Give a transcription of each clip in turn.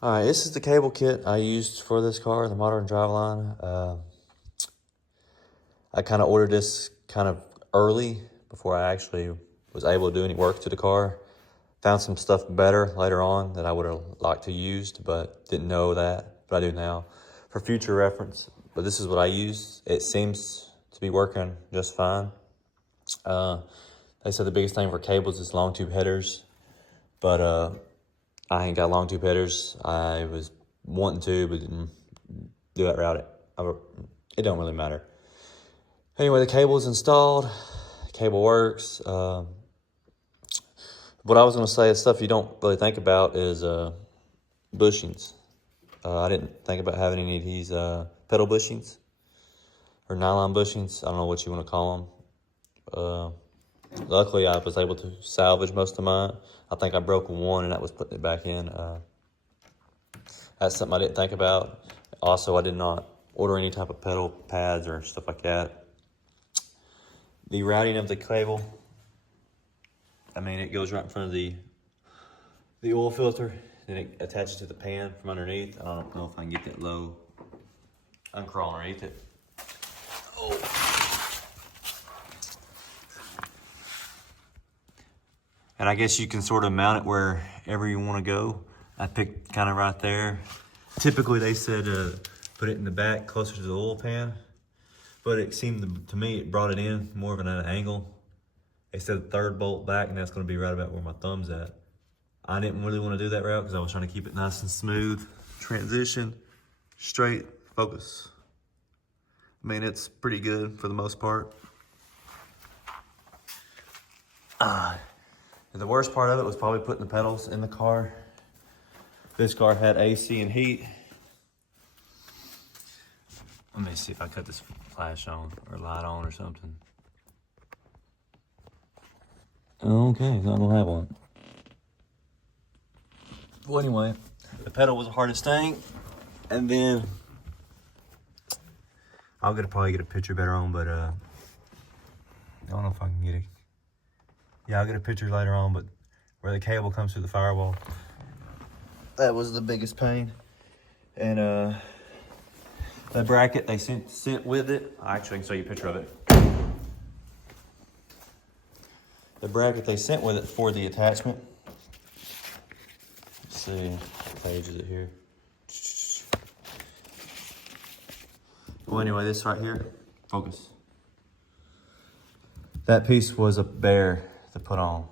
All right, this is the cable kit I used for this car, the Modern Driveline. I kind of ordered this kind of early before I actually was able to do any work to the car. Found some stuff better later on that I would have liked to used, but didn't know that, but I do now for future reference. But this is what I use. It seems to be working just fine. They said the biggest thing for cables is long tube headers, but I ain't got long tube headers. I was wanting to, but didn't do that route. It don't really matter. Anyway, the cable is installed. Cable works. What I was going to say is stuff you don't really think about is bushings. I didn't think about having any of these pedal bushings or nylon bushings. I don't know what you want to call them. Luckily, I was able to salvage most of mine. I think I broke one, and that was putting it back in. That's something I didn't think about. Also, I did not order any type of pedal pads or stuff like that. The routing of the cable, I mean, it goes right in front of the oil filter, then it attaches to the pan from underneath. I don't know if I can get that low. I'm crawling underneath it. Oh. And I guess you can sort of mount it wherever you want to go. I picked kind of right there. Typically they said put it in the back closer to the oil pan, but it seemed to me it brought it in more of an angle. They said third bolt back, and that's going to be right about where my thumb's at. I didn't really want to do that route because I was trying to keep it nice and smooth. Transition, straight, focus. I mean, it's pretty good for the most part. The worst part of it was probably putting the pedals in the car. This car had AC and heat. Let me see if I cut this flash on or light on or something. Okay, I don't have one. Well, anyway, the pedal was the hardest thing. And then I'll probably get a picture better on, but I don't know if I can get it. Yeah, I'll get a picture later on, but where the cable comes through the firewall, that was the biggest pain. And the bracket they sent with it, actually I can show you a picture of it. The bracket they sent with it for the attachment. Let's see, what page is it here? Well, anyway, this right here, focus. That piece was a bear to put on.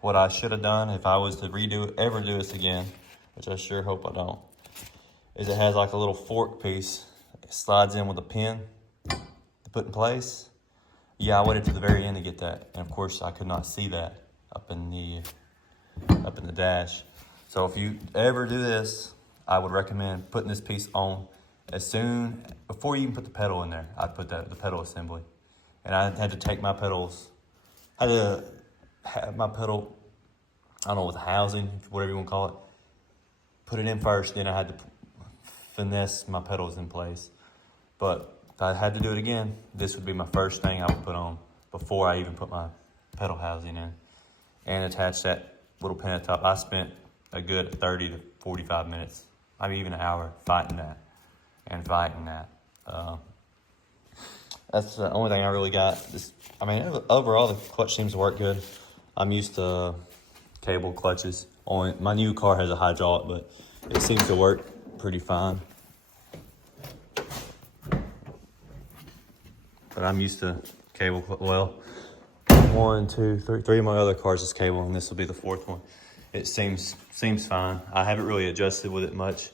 What I should have done if I was to ever do this again, which I sure hope I don't, is it has like a little fork piece. It slides in with a pin to put in place. Yeah, I waited to the very end to get that, and of course I could not see that up in the dash. So if you ever do this, I would recommend putting this piece on before you even put the pedal in there. I'd put the pedal assembly, and I had to take my pedals. I had to have my pedal, I don't know, with the housing, whatever you want to call it. Put it in first, then I had to finesse my pedals in place. But if I had to do it again, this would be my first thing I would put on before I even put my pedal housing in. And attach that little pin at the top. I spent a good 30 to 45 minutes, maybe even an hour fighting that. That's the only thing I really got. Overall, the clutch seems to work good. I'm used to cable clutches. My new car has a hydraulic, but it seems to work pretty fine. But I'm used to cable. Well, 1, 2, 3. 3 of my other cars is cable, and this will be the 4th one. It seems fine. I haven't really adjusted with it much.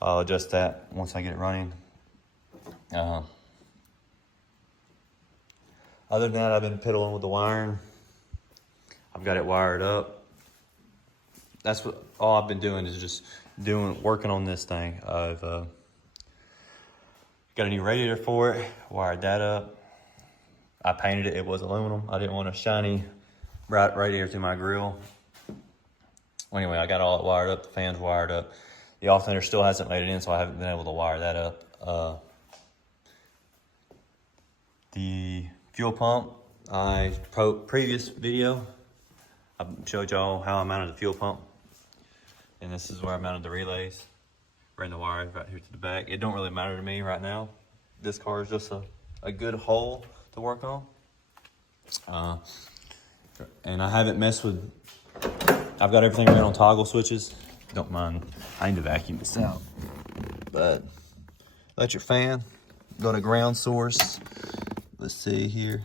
I'll adjust that once I get it running. Other than that, I've been piddling with the wiring. I've got it wired up. That's all I've been doing is just working on this thing. I've got a new radiator for it, wired that up. I painted it, it was aluminum. I didn't want a shiny, bright radiator through my grill. Anyway, I got all it wired up, the fan's wired up. The alternator still hasn't made it in, so I haven't been able to wire that up. The fuel pump, previous video, I showed y'all how I mounted the fuel pump. And this is where I mounted the relays. Ran the wire right here to the back. It don't really matter to me right now. This car is just a good hole to work on. And I haven't messed with, I've got everything ran on toggle switches. Don't mind, I need to vacuum this out. But electric fan, go to ground source. Let's see here.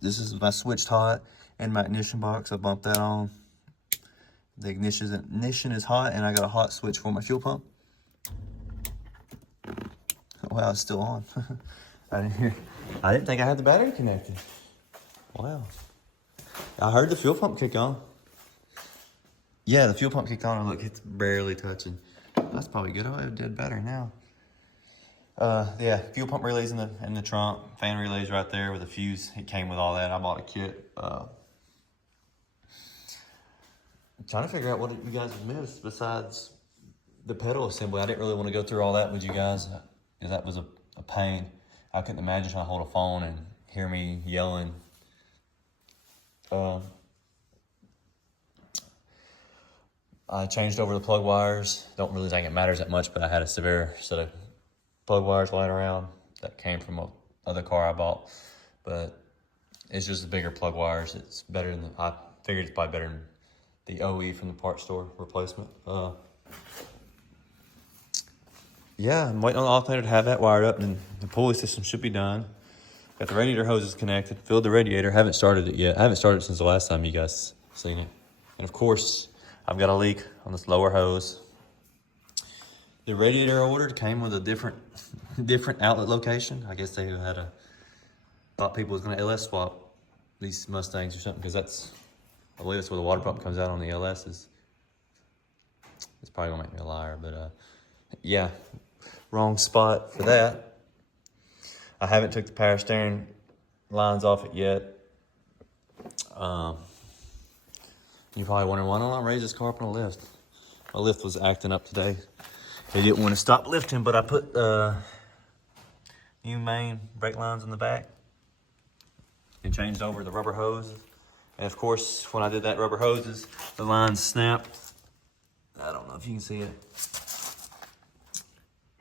This is my switched hot and my ignition box. I bumped that on. The ignition is hot, and I got a hot switch for my fuel pump. Oh, wow, it's still on. I didn't think I had the battery connected. Wow. I heard the fuel pump kick on. Yeah, the fuel pump kicked on, and look, it's barely touching. That's probably good. Oh, I have a dead battery now. Yeah, fuel pump relays in the trunk, fan relays right there with a fuse. It came with all that. I bought a kit. Trying to figure out what you guys missed besides the pedal assembly. I didn't really want to go through all that with you guys because that was a pain. I couldn't imagine trying to hold a phone and hear me yelling. I changed over the plug wires. Don't really think it matters that much, but I had a severe set of plug wires lying around that came from another car I bought. But it's just the bigger plug wires. It's better than, I figured it's probably better than the OE from the parts store replacement. Yeah, I'm waiting on the alternator to have that wired up, and the pulley system should be done. Got the radiator hoses connected, filled the radiator, haven't started it yet. I haven't started it since the last time you guys seen it. And of course, I've got a leak on this lower hose. The radiator I ordered came with a different outlet location. I guess they thought people was gonna LS swap these Mustangs or something, because I believe that's where the water pump comes out on the LS's. It's probably gonna make me a liar, but yeah, wrong spot for that. I haven't took the power steering lines off it yet. You're probably wondering, why don't I raise this car up on a lift? My lift was acting up today. They didn't want to stop lifting, but I put new main brake lines in the back and changed over the rubber hose. And of course, when I did that rubber hoses, the lines snapped. I don't know if you can see it,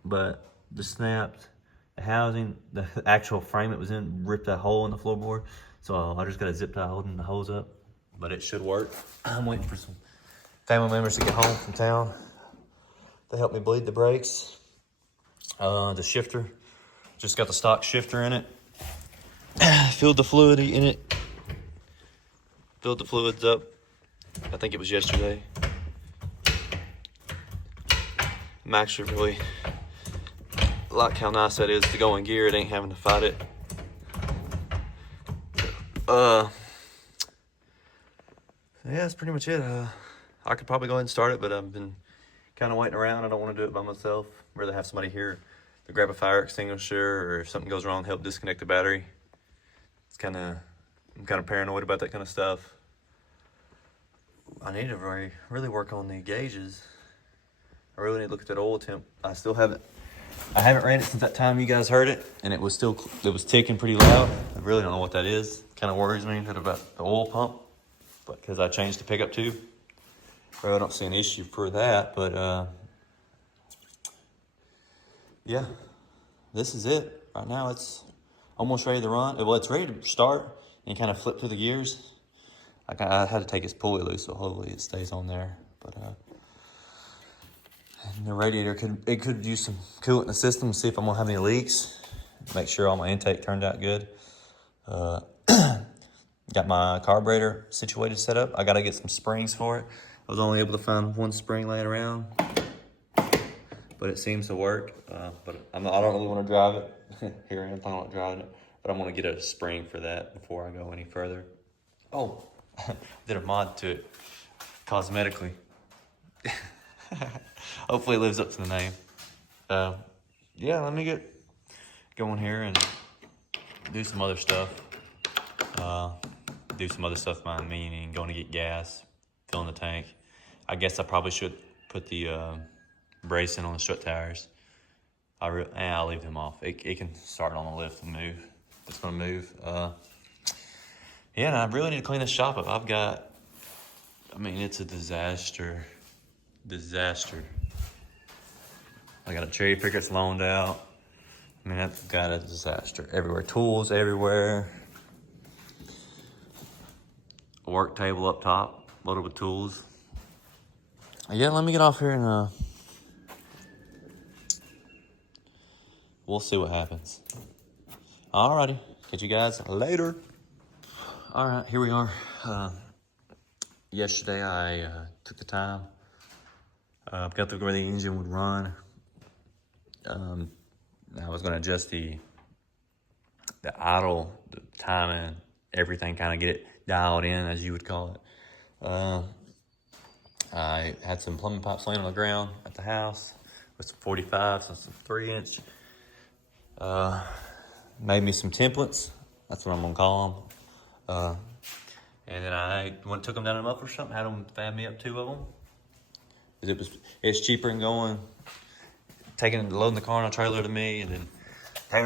but the snapped, the housing, the actual frame it was in, ripped that hole in the floorboard. So I just got a zip tie holding the hose up, but it should work. I'm waiting for some family members to get home from town to help me bleed the brakes. The shifter, just got the stock shifter in it. Filled the fluid in it. Filled the fluids up. I think it was yesterday. I'm actually really like how nice that is to go in gear. It ain't having to fight it. Yeah, that's pretty much it. I could probably go ahead and start it, but I've been kind of waiting around. I don't want to do it by myself. I'd rather have somebody here to grab a fire extinguisher, or if something goes wrong, help disconnect the battery. I'm kind of paranoid about that kind of stuff. I need to really work on the gauges. I really need to look at that oil temp. I haven't ran it since that time you guys heard it, and it was ticking pretty loud. I really don't know what that is. Kind of worries me about the oil pump, but because I changed the pickup tube. Well, I don't see an issue for that, but yeah, this is it. Right now it's almost ready to run. Well, it's ready to start and kind of flip through the gears. I had to take its pulley loose, so hopefully it stays on there. But and the radiator could use some coolant in the system, see if I'm gonna have any leaks. Make sure all my intake turned out good. Got my carburetor situated, set up. I gotta get some springs for it. I was only able to find one spring laying around, but it seems to work. But I don't really want to drive it. Here I am talking about driving it, but I'm gonna get a spring for that before I go any further. Oh, did a mod to it, cosmetically. Hopefully it lives up to the name. Yeah, let me get going here and do some other stuff. Meaning going to get gas, filling the tank. I guess I probably should put the bracing on the strut tires. I'll leave them off. It can start on the lift and move. It's gonna move. Yeah, and I really need to clean this shop up. It's a disaster. disaster. I got a cherry picker that's loaned out. I mean, that's got a disaster everywhere. Tools everywhere. A work table up top, loaded with tools. Yeah, let me get off here and we'll see what happens. Alrighty, catch you guys later. All right, here we are. Yesterday I took the time, got to where the engine would run. I was gonna adjust the idle, the timing, everything, kind of get it dialed in, as you would call it. I had some plumbing pipes laying on the ground at the house with some 45s and some 3-inch. Made me some templates. That's what I'm gonna call them. And then I took them down to Muffler Shop, had them fab me up 2 of them. It's cheaper than loading the car on a trailer to me, and then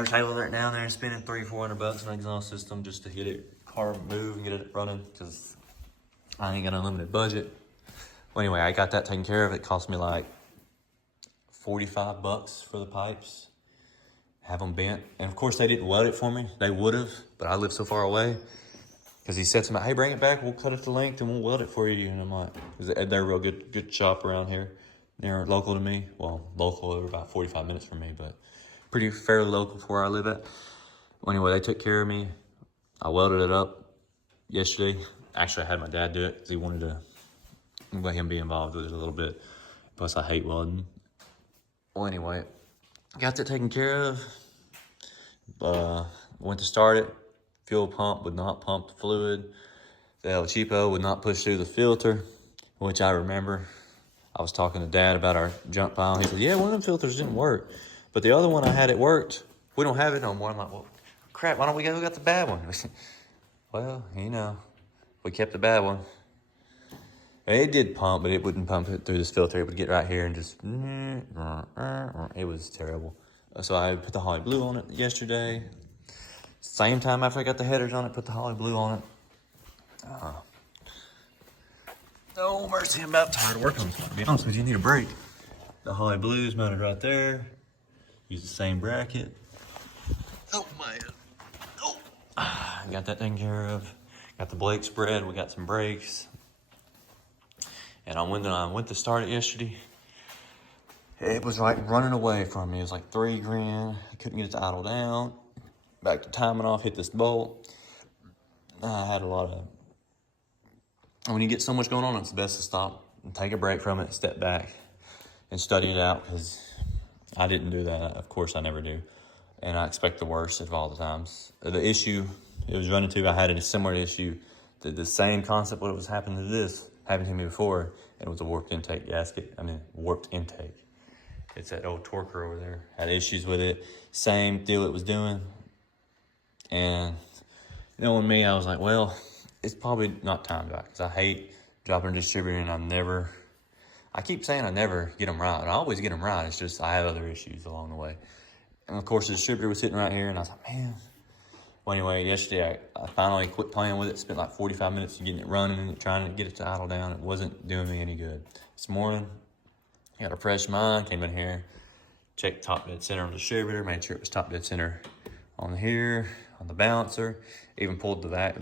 tailoring it down there and spending $300-400 on an exhaust system just to get it car move and get it running, because I ain't got an unlimited budget. Well, anyway, I got that taken care of. It cost me like $45 for the pipes. Have them bent, and of course they didn't weld it for me. They would have, but I live so far away. Because he said to me, hey, bring it back, we'll cut it to length and we'll weld it for you. And I'm like, they're a real good shop around here. They're local to me. Well, local, they're about 45 minutes from me, but fairly local for where I live at. Well, anyway, they took care of me. I welded it up yesterday. Actually, I had my dad do it because he wanted to let him be involved with it a little bit. Plus, I hate welding. Well, anyway, got that taken care of. Went to start it. Fuel pump would not pump the fluid. The El Cheapo would not push through the filter, which I remember. I was talking to Dad about our junk pile. He said, yeah, one of them filters didn't work. But the other one I had, it worked. We don't have it no more. I'm like, well, crap, why don't we go get the bad one? Well, we kept the bad one. It did pump, but it wouldn't pump it through this filter. It would get right here and just, it was terrible. So I put the Holley Blue on it yesterday. Same time after I got the headers on it, put the Holley Blue on it. Oh, mercy, I'm about tired of working on this. To be honest with you, you need a break. The Holley Blue's mounted right there. Use the same bracket. Oh, man. Oh. Got that taken care of. Got the Blake spread. We got some brakes. And when I went to start it yesterday, it was like running away from me. It was like $3 I couldn't get it to idle down. Back to timing off, hit this bolt. I had a lot of... When you get so much going on, it's best to stop and take a break from it, step back, and study it out, because I didn't do that. Of course, I never do. And I expect the worst of all the times. The issue it was running to, I had a similar issue. The same concept, what was happening to this, happened to me before, and it was a warped intake gasket. Warped intake. It's that old Torker over there. Had issues with it. Same deal it was doing. And knowing me, I was like, well, it's probably not time back, because I hate dropping a distributor, and I keep saying I never get them right. I always get them right. It's just I have other issues along the way. And of course, the distributor was sitting right here, and I was like, man. Well, anyway, yesterday I finally quit playing with it. Spent like 45 minutes getting it running and trying to get it to idle down. It wasn't doing me any good. This morning, I got a fresh mind, came in here, checked top dead center on the distributor, made sure it was top dead center on here, on the balancer. Even pulled the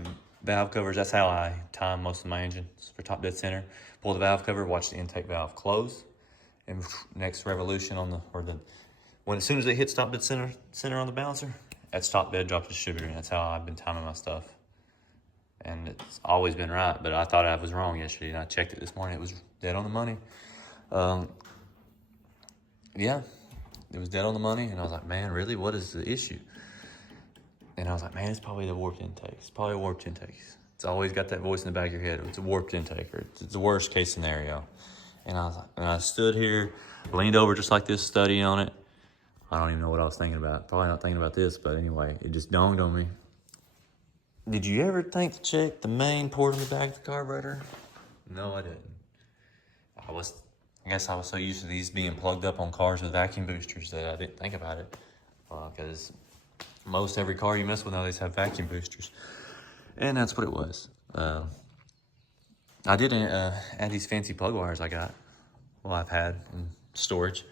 valve covers. That's how I time most of my engines, for top dead center. Pull the valve cover, watch the intake valve close, and next revolution as soon as it hits top dead center on the balancer, that's top dead, drop the distributor. And that's how I've been timing my stuff. And it's always been right, but I thought I was wrong yesterday, and I checked it this morning. It was dead on the money. Yeah, it was dead on the money, and I was like, man, really? What is the issue? And I was like, man, it's probably the warped intake. It's probably a warped intake. It's always got that voice in the back of your head. It's a warped intake, or it's the worst case scenario. And I was like, and I stood here, leaned over just like this, studying on it. I don't even know what I was thinking about. Probably not thinking about this, but anyway, it just dawned on me. Did you ever think to check the main port on the back of the carburetor? No, I didn't. I guess I was so used to these being plugged up on cars with vacuum boosters that I didn't think about it. Because most every car you mess with nowadays have vacuum boosters. And that's what it was. I did add these fancy plug wires I got. well, I've had in storage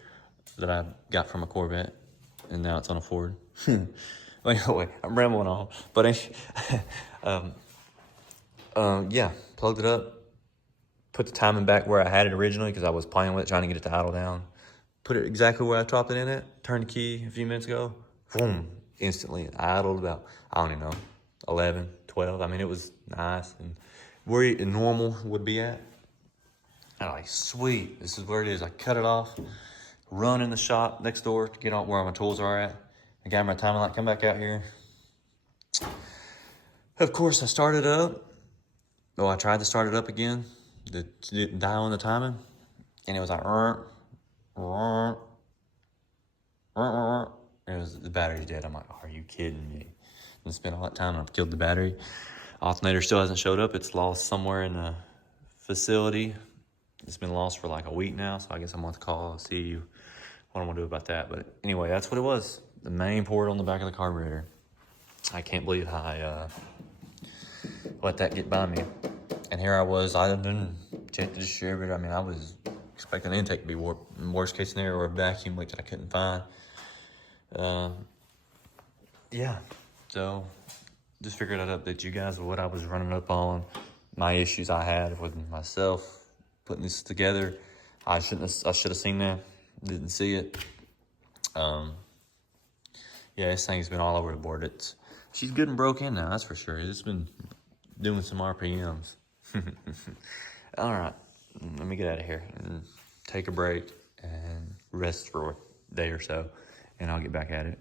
that I got from a Corvette, and now it's on a Ford. Anyway, I'm rambling on. But yeah, plugged it up, put the timing back where I had it originally because I was playing with it, trying to get it to idle down. Put it exactly where I dropped it in it, turned the key a few minutes ago, boom, instantly it idled about, I don't even know, 11, 12. I mean, it was nice. And where normal would be at, I'm like, sweet, this is where it is. I cut it off, run in the shop next door to get on where my tools are at. I got my timing light, come back out here. Of course, I started up. Oh, I tried to start it up again. It didn't die on the timing. And it was like, it was, the battery's dead. I'm like, are you kidding me? And I spent all that time and I've killed the battery. Alternator still hasn't showed up. It's lost somewhere in the facility. It's been lost for like a week now, so I guess I'm going to call and see what I'm going to do about that. But anyway, that's what it was. The main port on the back of the carburetor. I can't believe how I let that get by me. And here I was, I had been checked the distributor. I mean, I was expecting the intake to be worst case scenario or a vacuum leak that I couldn't find. Yeah, so just figured I'd update you guys with what I was running up on, my issues I had with myself putting this together. I should have seen that, didn't see it. Yeah, this thing's been all over the board. She's good and broke in now, that's for sure. It's been doing some RPMs. All right, let me get out of here and take a break and rest for a day or so, and I'll get back at it.